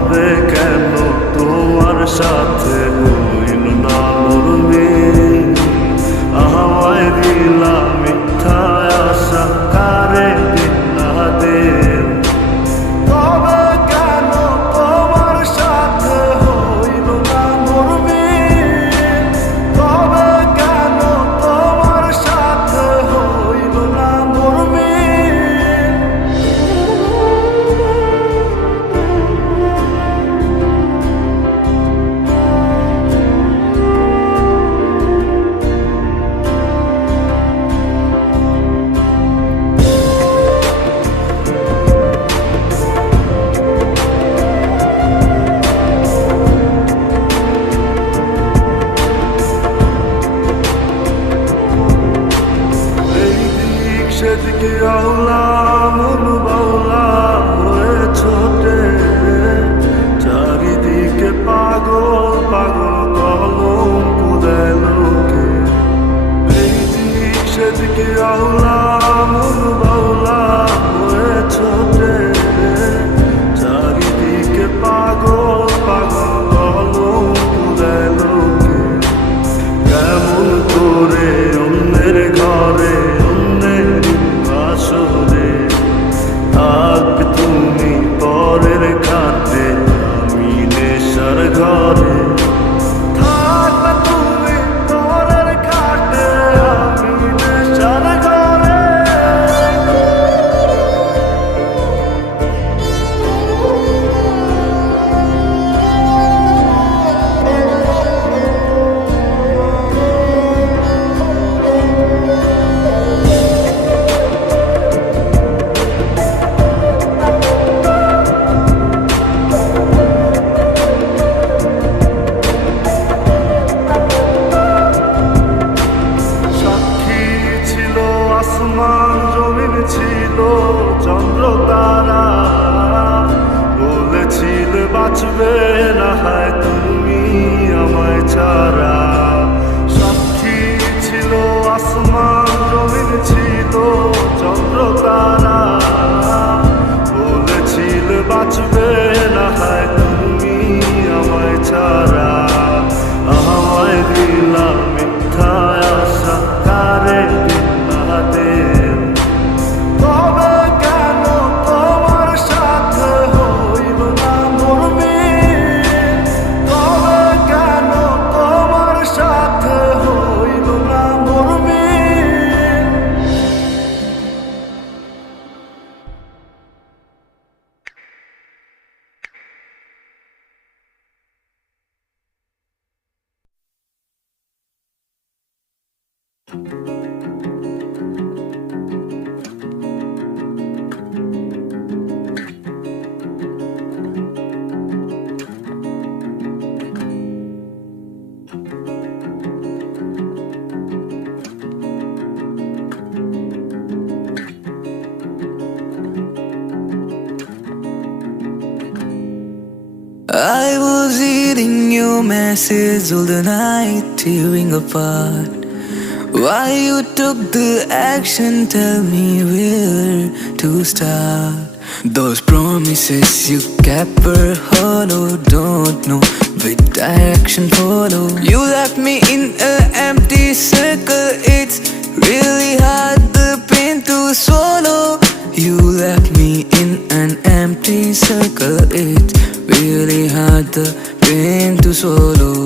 তবে কেন তোমার সাথে হইল না মোর মিল? আমায় দিলা মিথ্যা আশা, কারে দিলা দিল? তবে কেন তোমার সাথে হইল না মোর মিল? তবে কেন তোমার সাথে হইল না মোর মিল? সেদিকে আওলা মন বাউলা হয়ে ছোটে, চারিদিকে পাগল পাগল কলম কুদায় লোকে। এই দিক সেদিকে আওলা মন বাউলা হয়ে ছোটে, চারিদিকে পাগল পাগল কলম কুদায় লোকে। কেমন করে অন্যের ঘরে আসরে থাকবে তুমি পরের খাতে, আমি নেশার ঘরে। থাকবে তুমি পরের খাতে, আমি নেশার ঘরে। আসমান জমিন ছিল চন্দ্র তারা, বলেছিলে বাঁচবে না হয় তুমি আমায় ছাড়া। সাক্ষী ছিল আসমান জমিন ছিল চন্দ্র তারা, বলেছিলে বাঁচবে না হয় তুমি আমায় ছাড়া। আমায় দিলাম মিথ্যা আশা, কারে তবে কেন তোমার সাথে হইল না মোর মিল? তবে কেন তোমার সাথে হইল না মোর মিল? I was reading your message all the night, tearing apart. Why you took the action, tell me where to start. Those promises you kept were hollow, don't know which direction follow. You left me in an empty circle, it's really hard the pain to swallow. You left me in an empty circle, it's really hard the pain to swallow.